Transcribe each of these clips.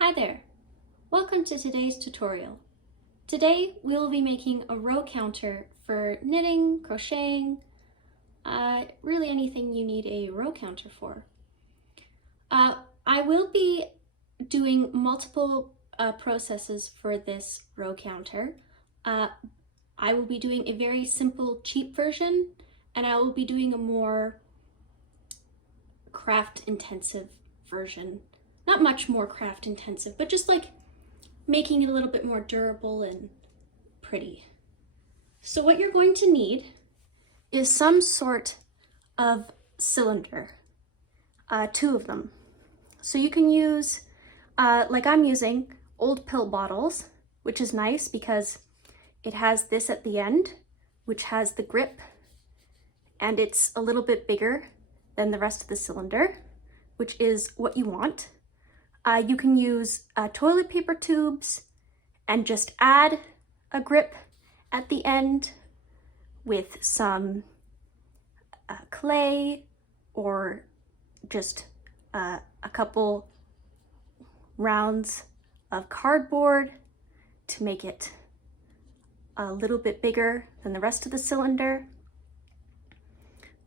Hi there! Welcome to today's tutorial. Today we will be making a row counter for knitting, crocheting, really anything you need a row counter for. I will be doing multiple processes for this row counter. I will be doing a very simple, cheap version, and I will be doing a more craft intensive version. Not much more craft intensive, but just like making it a little bit more durable and pretty. So what you're going to need is some sort of cylinder, 2 of them. So you can use, like I'm using, old pill bottles, which is nice because it has this at the end, which has the grip, and it's a little bit bigger than the rest of the cylinder, which is what you want. You can use toilet paper tubes and just add a grip at the end with some clay or just a couple rounds of cardboard to make it a little bit bigger than the rest of the cylinder.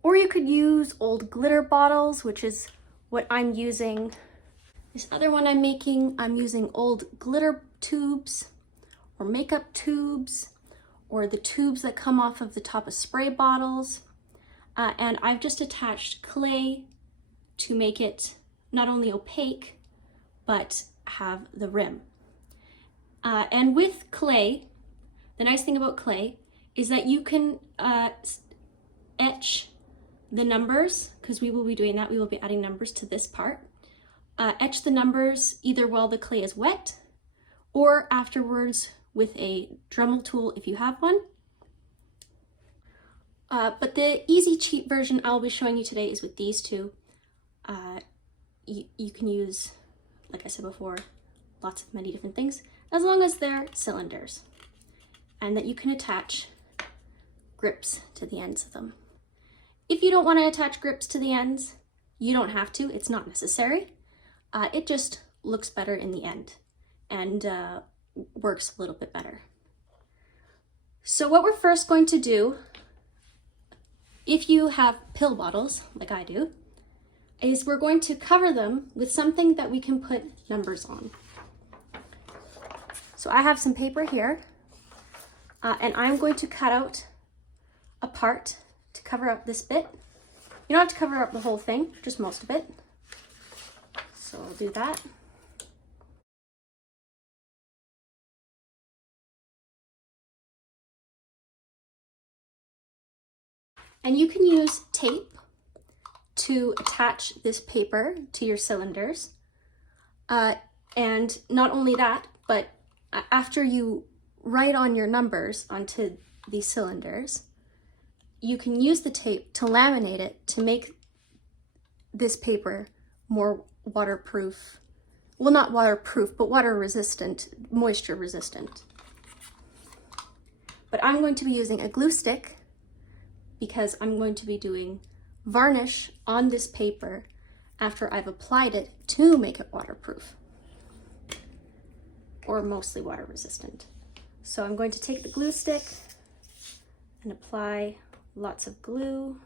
Or you could use old glitter bottles, which is what I'm using. This other one I'm making, I'm using old glitter tubes or makeup tubes or the tubes that come off of the top of spray bottles. And I've just attached clay to make it not only opaque, but have the rim. And with clay, the nice thing about clay is that you can etch the numbers, because we will be doing that. We will be adding numbers to this part. Etch the numbers either while the clay is wet or afterwards with a Dremel tool if you have one. But the easy cheap version I'll be showing you today is with these two. You can use, like I said before, lots of many different things as long as they're cylinders and that you can attach grips to the ends of them. If you don't want to attach grips to the ends, you don't have to, it's not necessary. It just looks better in the end and works a little bit better. So what we're first going to do, if you have pill bottles, like I do, is we're going to cover them with something that we can put numbers on. So I have some paper here, and I'm going to cut out a part to cover up this bit. You don't have to cover up the whole thing, just most of it. So I'll do that. And you can use tape to attach this paper to your cylinders. And not only that, but after you write on your numbers onto these cylinders, you can use the tape to laminate it to make this paper more waterproof. Well, not waterproof, but water resistant, moisture resistant. But I'm going to be using a glue stick because I'm going to be doing varnish on this paper after I've applied it to make it waterproof or mostly water resistant. So I'm going to take the glue stick and apply lots of glue.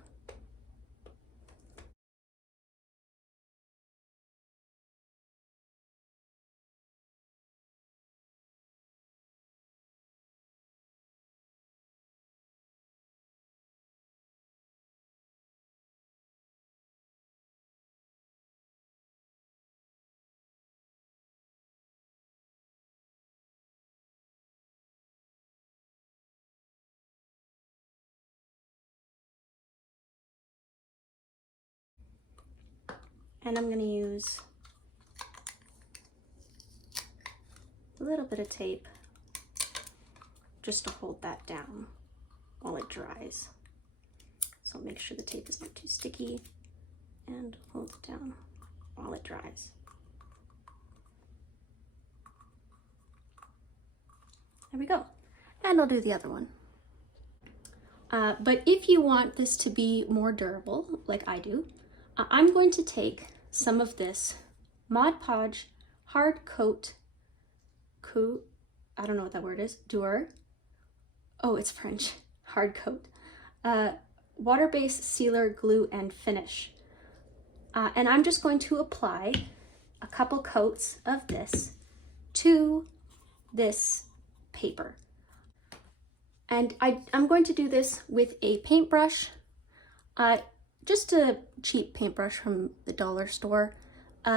And I'm going to use a little bit of tape just to hold that down while it dries. So make sure the tape is not too sticky and hold it down while it dries. There we go. And I'll do the other one. But if you want this to be more durable, like I do, I'm going to take some of this Mod Podge hard coat, I don't know what that word is, dur. Oh, it's French, hard coat. Water-based sealer, glue, and finish. And I'm just going to apply a couple coats of this to this paper. And I'm going to do this with a paintbrush, just a cheap paintbrush from the dollar store.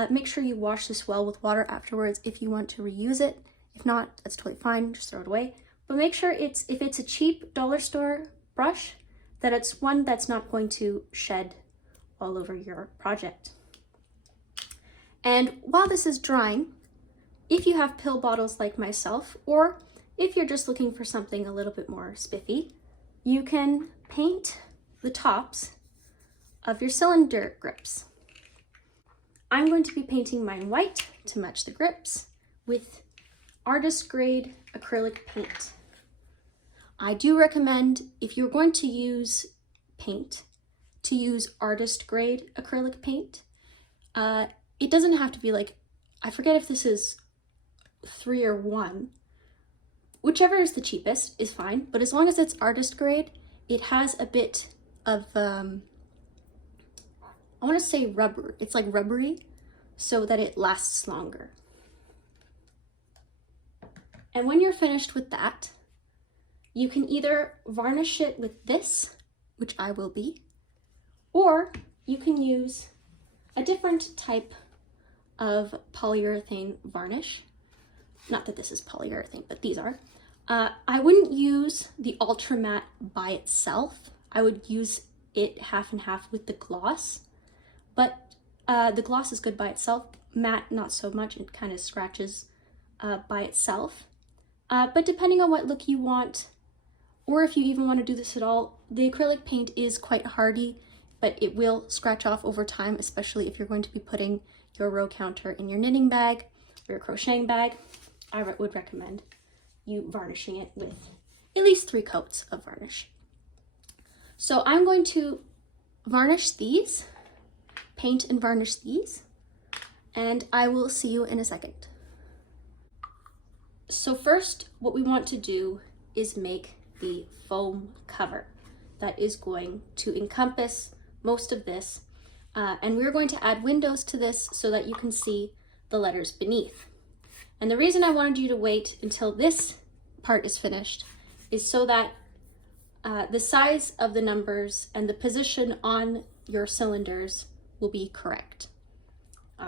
Make sure you wash this well with water afterwards if you want to reuse it. If not, that's totally fine, just throw it away. But make sure if it's a cheap dollar store brush, that it's one that's not going to shed all over your project. And while this is drying, if you have pill bottles like myself, or if you're just looking for something a little bit more spiffy, you can paint the tops of your cylinder grips. I'm going to be painting mine white to match the grips with artist grade acrylic paint. I do recommend, if you're going to use paint, to use artist grade acrylic paint. It doesn't have to be like, I forget if this is 3 or 1. Whichever is the cheapest is fine, but as long as it's artist grade, it has a bit of, I want to say rubber. It's like rubbery, so that it lasts longer. And when you're finished with that, you can either varnish it with this, which I will be, or you can use a different type of polyurethane varnish. Not that this is polyurethane, but these are. I wouldn't use the ultra matte by itself. I would use it half and half with the gloss, but the gloss is good by itself. Matte, not so much. It kind of scratches by itself. But depending on what look you want, or if you even want to do this at all, the acrylic paint is quite hardy, but it will scratch off over time, especially if you're going to be putting your row counter in your knitting bag or your crocheting bag. I would recommend you varnishing it with at least 3 coats of varnish. So I'm going to varnish these, paint and varnish these, and I will see you in a second. So first, what we want to do is make the foam cover that is going to encompass most of this. And we're going to add windows to this so that you can see the letters beneath. And the reason I wanted you to wait until this part is finished is so that the size of the numbers and the position on your cylinders will be correct,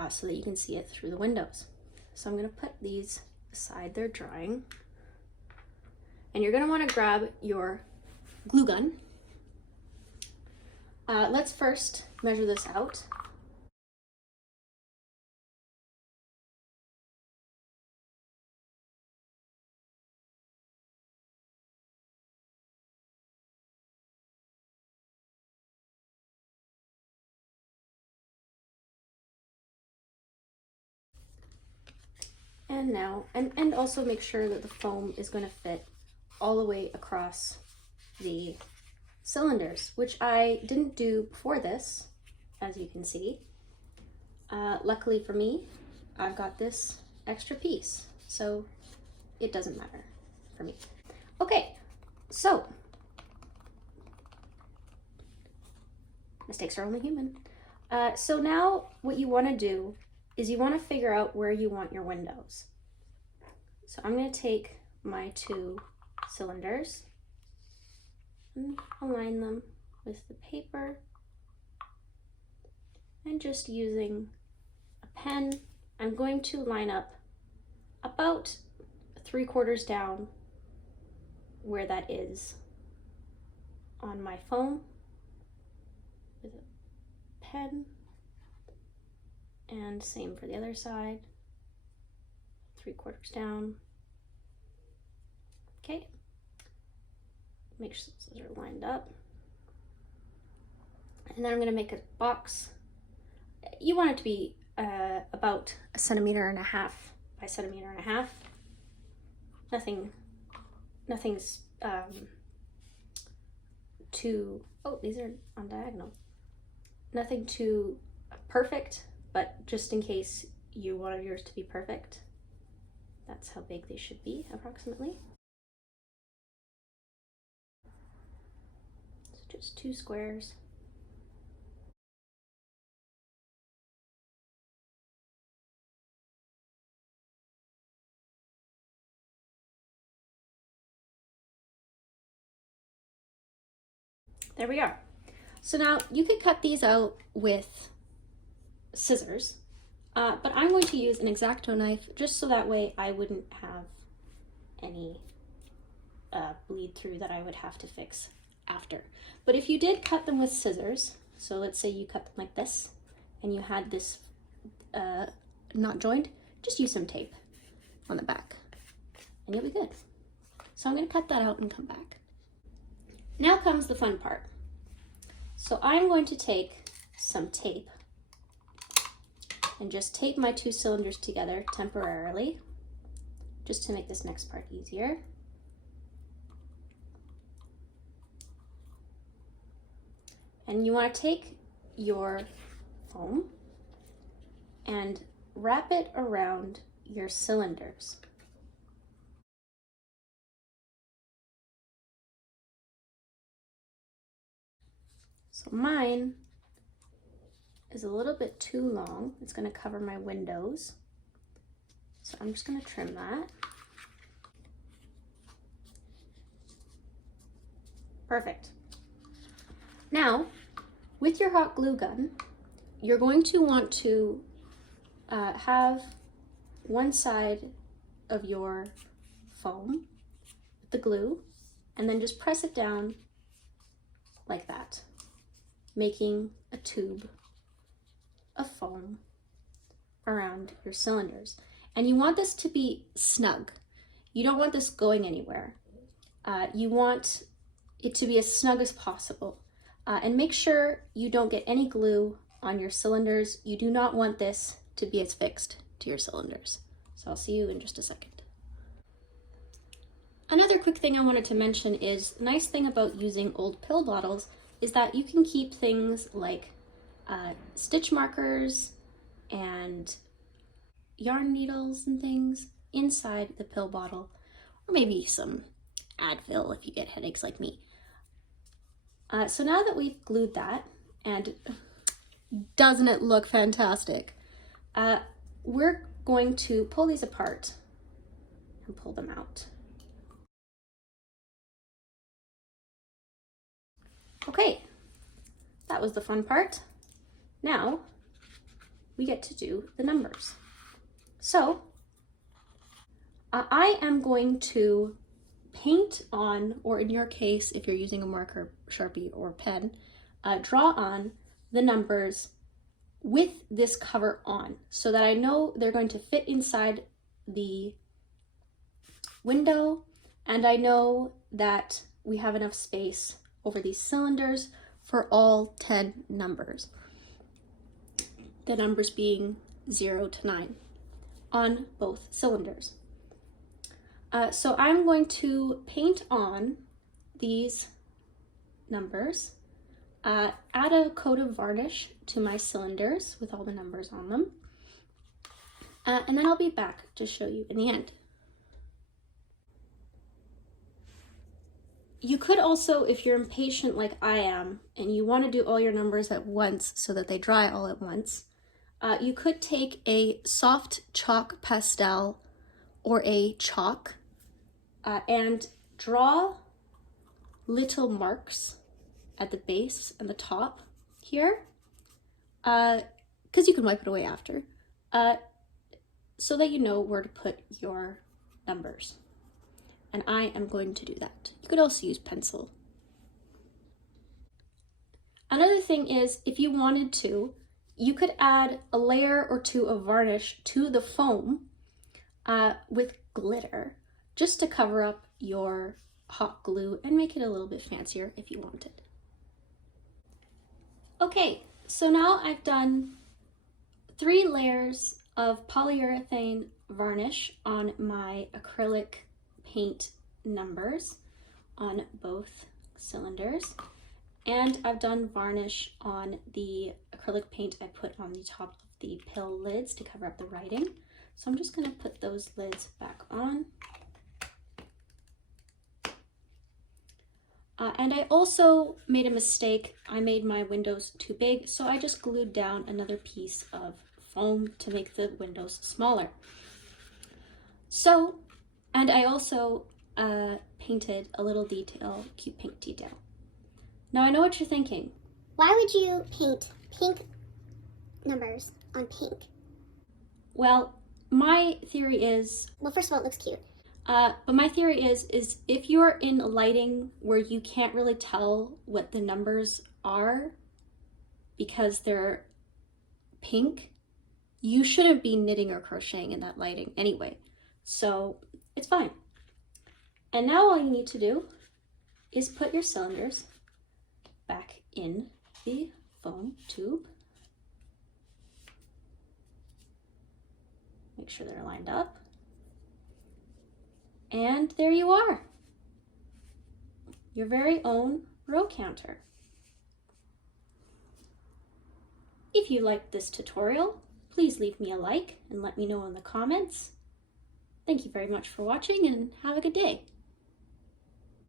so that you can see it through the windows. So I'm going to put these aside, they're drying. And you're going to want to grab your glue gun. Let's first measure this out. And now, and also make sure that the foam is going to fit all the way across the cylinders, which I didn't do before this, as you can see. Luckily for me, I've got this extra piece, so it doesn't matter for me. Okay, so mistakes are only human. So now what you want to do is you want to figure out where you want your windows. So I'm going to take my 2 cylinders and align them with the paper, and just using a pen, I'm going to line up about 3/4 down where that is on my foam with a pen. And same for the other side, 3/4 down. Okay, make sure those are lined up. And then I'm going to make a box. You want it to be about 1.5 centimeters by 1.5 centimeters. Nothing's too, oh, these are on diagonal. Nothing too perfect, but just in case you want yours to be perfect. That's how big they should be, approximately. So just 2 squares. There we are. So now you could cut these out with scissors, but I'm going to use an X-Acto knife just so that way I wouldn't have any bleed through that I would have to fix after. But if you did cut them with scissors, so let's say you cut them like this and you had this not joined, just use some tape on the back and you'll be good. So I'm going to cut that out and come back. Now comes the fun part. So I'm going to take some tape and just tape my 2 cylinders together temporarily, just to make this next part easier. And you want to take your foam and wrap it around your cylinders. So mine is a little bit too long. It's going to cover my windows. So I'm just going to trim that. Perfect. Now, with your hot glue gun, you're going to want to have one side of your foam with the glue, and then just press it down like that, making a tube of foam around your cylinders. And you want this to be snug. You don't want this going anywhere. You want it to be as snug as possible. And make sure you don't get any glue on your cylinders. You do not want this to be as fixed to your cylinders. So I'll see you in just a second. Another quick thing I wanted to mention is the nice thing about using old pill bottles is that you can keep things like stitch markers and yarn needles and things inside the pill bottle, or maybe some Advil if you get headaches like me. So now that we've glued that, and doesn't it look fantastic, we're going to pull these apart and pull them out. Okay, that was the fun part. Now we get to do the numbers. So I am going to paint on, or in your case, if you're using a marker, Sharpie, or pen, draw on the numbers with this cover on so that I know they're going to fit inside the window, and I know that we have enough space over these cylinders for all 10 numbers. The numbers being 0 to 9 on both cylinders. So I'm going to paint on these numbers, add a coat of varnish to my cylinders with all the numbers on them, and then I'll be back to show you in the end. You could also, if you're impatient like I am, and you want to do all your numbers at once so that they dry all at once, you could take a soft chalk pastel or a chalk and draw little marks at the base and the top here, because you can wipe it away after, so that you know where to put your numbers. And I am going to do that. You could also use pencil. Another thing is, if you wanted to, you could add a layer or two of varnish to the foam with glitter, just to cover up your hot glue and make it a little bit fancier if you wanted. Okay, so now I've done 3 layers of polyurethane varnish on my acrylic paint numbers on both cylinders, and I've done varnish on the acrylic paint I put on the top of the pill lids to cover up the writing. So I'm just going to put those lids back on. And I also made a mistake. I made my windows too big, so I just glued down another piece of foam to make the windows smaller. So, and I also painted a little detail, cute pink detail. Now I know what you're thinking. Why would you paint pink numbers on pink? Well, my theory is... Well, first of all, it looks cute. But my theory is if you're in lighting where you can't really tell what the numbers are because they're pink, you shouldn't be knitting or crocheting in that lighting anyway. So it's fine. And now all you need to do is put your cylinders back in the foam tube. Make sure they're lined up. And there you are, your very own row counter. If you liked this tutorial, please leave me a like and let me know in the comments. Thank you very much for watching and have a good day.